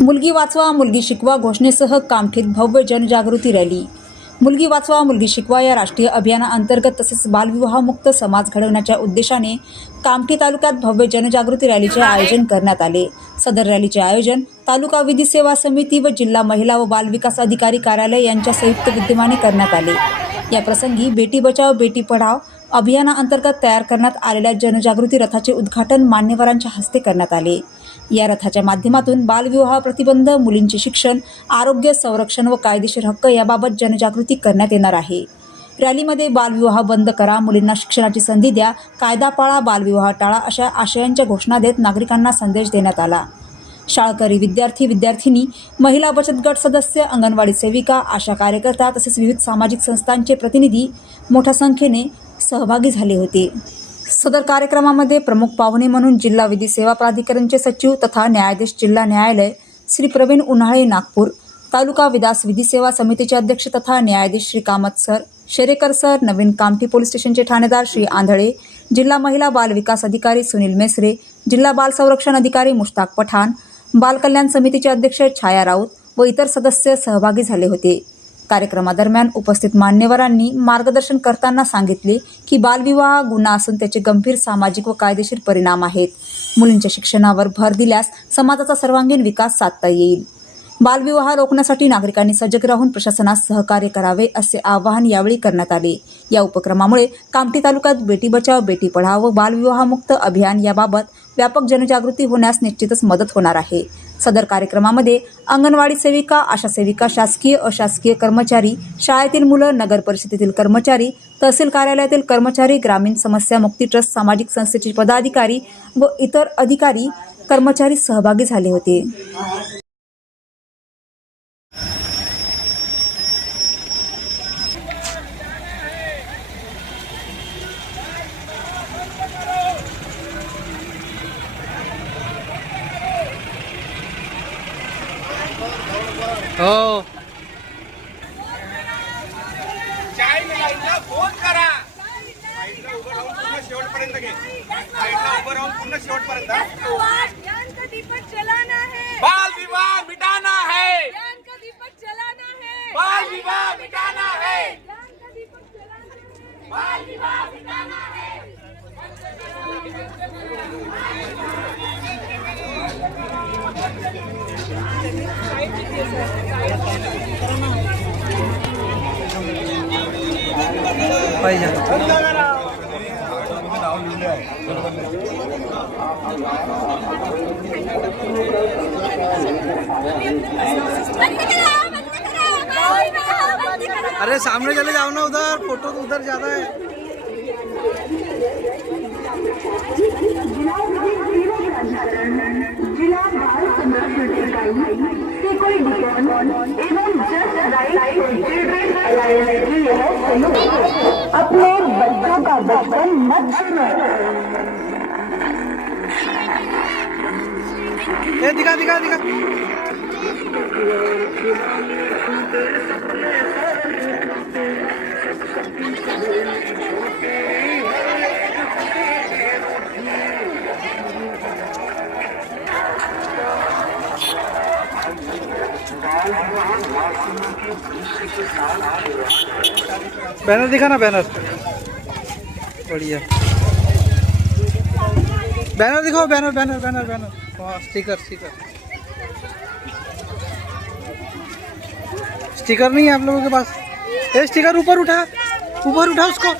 मुलगी वाचवा मुलगी शिकवा घोषणेसह कामठीत भव्य जनजागृती रॅली। मुलगी वाचवा मुलगी शिकवा या राष्ट्रीय अभियानाअंतर्गत तसेच बालविवाहमुक्त समाज घडवण्याच्या उद्देशाने कामठी तालुक्यात भव्य जनजागृती रॅलीचे आयोजन करण्यात आले। सदर रॅलीचे आयोजन तालुका विधी सेवा समिती व जिल्हा महिला व बाल विकास अधिकारी कार्यालय यांच्या संयुक्त विद्यमाने करण्यात आले। या प्रसंगी बेटी बचाओ बेटी पढाओ अभियानाअंतर्गत तयार करण्यात आलेल्या जनजागृती रथाचे उद्घाटन मान्यवरांच्या हस्ते करण्यात आले। या रथाच्या माध्यमातून बालविवाह प्रतिबंध, मुलींचे शिक्षण, आरोग्य, संरक्षण व कायदेशीर हक्क याबाबत जनजागृती करण्यात येणार आहे। रॅलीमध्ये बालविवाह बंद करा, मुलींना शिक्षणाची संधी द्या, कायदा पाळा, बालविवाह टाळा अशा आशयांच्या घोषणा देत नागरिकांना संदेश देण्यात आला। शाळकरी विद्यार्थी विद्यार्थिनी, महिला बचत गट सदस्य, अंगणवाडी सेविका, आशा कार्यकर्ता तसेच विविध सामाजिक संस्थांचे प्रतिनिधी मोठ्या संख्येने सहभागी झाले होते। सदर कार्यक्रमामध्ये प्रमुख पाहुणे म्हणून जिल्हा विधी सेवा प्राधिकरणचे सचिव तथा न्यायाधीश जिल्हा न्यायालय श्री प्रवीण उन्हाळे नागपूर, तालुका विकास विधी सेवा समितीचे अध्यक्ष तथा न्यायाधीश श्री कामत सर, शेरेकर सर, नवीन कामठी पोलीस स्टेशनचे ठाणेदार श्री आंधळे, जिल्हा महिला बाल विकास अधिकारी सुनील मेसरे, जिल्हा बाल संरक्षण अधिकारी मुश्ताक पठाण, बाल कल्याण समितीचे अध्यक्ष छाया राऊत व इतर सदस्य सहभागी झाले होते। कार्यक्रमादरम्यान उपस्थित मान्यवरांनी मार्गदर्शन करताना सांगितले की बालविवाह गुन्हा असून त्याचे गंभीर सामाजिक व कायदेशीर परिणाम आहेत। मुलींच्या शिक्षणावर भर दिल्यास समाजाचा सर्वांगीण विकास साधता येईल। बालविवाह रोखण्यासाठी नागरिकांनी सजग राहून प्रशासनास सहकार्य करावे असे आवाहन यावेळी करण्यात आले। या उपक्रमामुळे कामठी तालुक्यात बेटी बचाओ बेटी पढाओ व बालविवाहमुक्त अभियान याबाबत व्यापक जनजागृती होण्यास निश्चितच मदत होणार आहे। सदर कार्यक्रमामध्ये अंगणवाडी सेविका, आशा सेविका, शासकीय अशासकीय कर्मचारी, शाळेतील मुलं, नगर परिषदेतील कर्मचारी, तहसील कार्यालयातील कर्मचारी, ग्रामीण समस्या मुक्ती ट्रस्ट सामाजिक संस्थेचे पदाधिकारी व इतर अधिकारी कर्मचारी सहभागी झाले होते। हो लाईनला फोन करा, लाईनला उभं राहून पूर्ण शेवटपर्यंत घे, लाईनला उभं राहून पूर्ण शेवटपर्यंत। ज्ञान का दीपक जलाना है, बाल विवाह मिटाना है, ज्ञान का दीपक जलाना है, बाल विवाह मिटाना है, ज्ञान का दीपक जलाना है, बाल विवाह मिटाना है। पाहिजे अरे सामने चले जाओ ना, उधर फोटो तो उधर ज्यादा है। जिला बाल संरक्षण इकाई से कोई एवं जस्ट राइट चिल्ड्रन अलायंस की यह अपने बच्चों का बचपन मत दिखा दिखा दिखा बैनर दिखा ना, बैनर बढ़िया बैनर दिखाओ, बैनर बैनर बैनर बैनर, हाँ स्टिकर स्टिकर स्टिकर नहीं है आप लोगों के पास? ये स्टिकर ऊपर उठा उसको।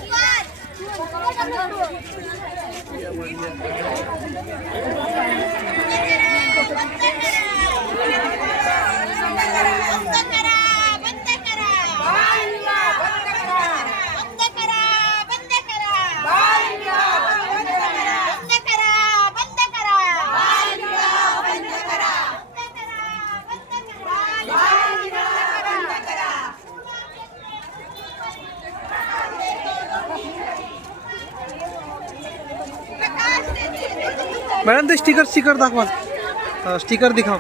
मैडम ते स्टिकर दाखवा, स्टिकर दिखाओ।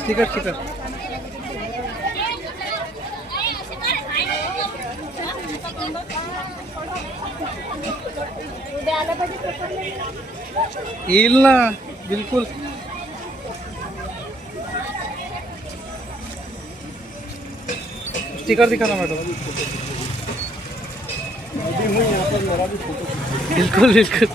स्टिकर स्टिकर येईल ना बिलकुल. स्टिकर दिखा ना मॅडम. बिलकुल बिलकुल.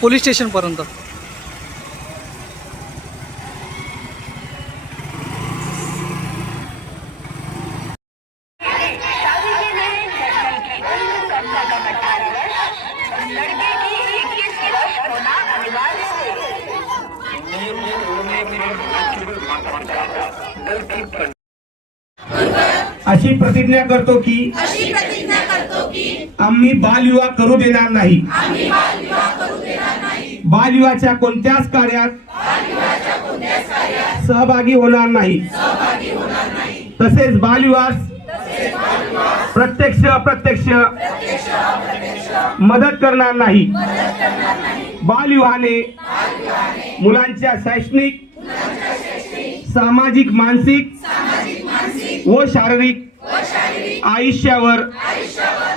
पोलीस स्टेशन पर्यंत. शादी के लिए लड़की की उम्र कम से कम 18 वर्ष, लड़के की 21 वर्ष होना अनिवार्य है. अशी प्रतिज्ञा करतो की आम्ही बालविवाह करू देणार नाही. बालविवाहाच्या कोणत्याच कार्यात सहभागी होणार नाही. तसेच बालविवाहास प्रत्यक्ष अप्रत्यक्ष मदत करणार नाही. बालविवाहाने मुलांच्या शैक्षणिक, सामाजिक, मानसिक व शारीरिक आयुष्यावर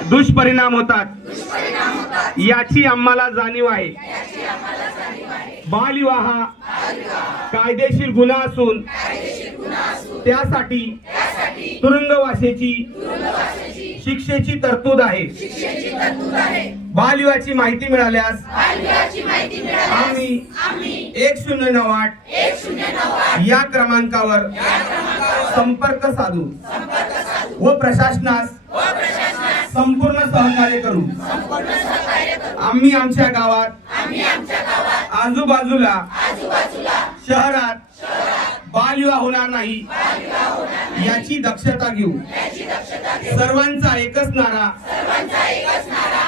दुष्परिणाम होतात. याची आम्हाला जाणीव आहे. बालविवाह हा कायदेशीर गुन्हा असून त्यासाठी तुरुंगवासाची शिक्षेची तरतूद आहे. बालविवाहाची माहिती मिळाल्यास आम्ही 1098 या क्रमांकावर संपर्क साधू व प्रशासनास संपूर्ण सहकार्य करू. आम्ही आमच्या गावात आजूबाजूला शहरात बालविवाह होणार नाही याची दक्षता घेऊ. सर्वांचा एकच नारा,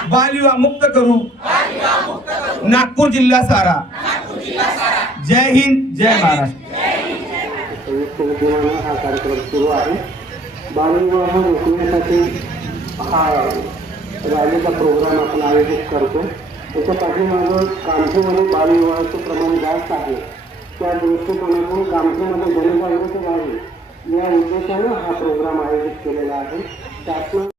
बालविवाह मुक्त करू, नागपूर जिल्हा सारा. जय हिंद, जय महाराष्ट्र. संयुक्त विद्यमाने हा कार्यक्रम सुरू आहे. बालविवाह रोखण्यासाठी हा रॅलीचा प्रोग्राम आपण आयोजित करतो. त्याच्या पाठीमागं कामठीमध्ये बालविवाहाचं प्रमाण जास्त आहे. त्या दृष्टिकोनातून कामठीमध्ये जनजागृती व्हावी या उद्देशाने हा प्रोग्राम आयोजित केलेला आहे. शासन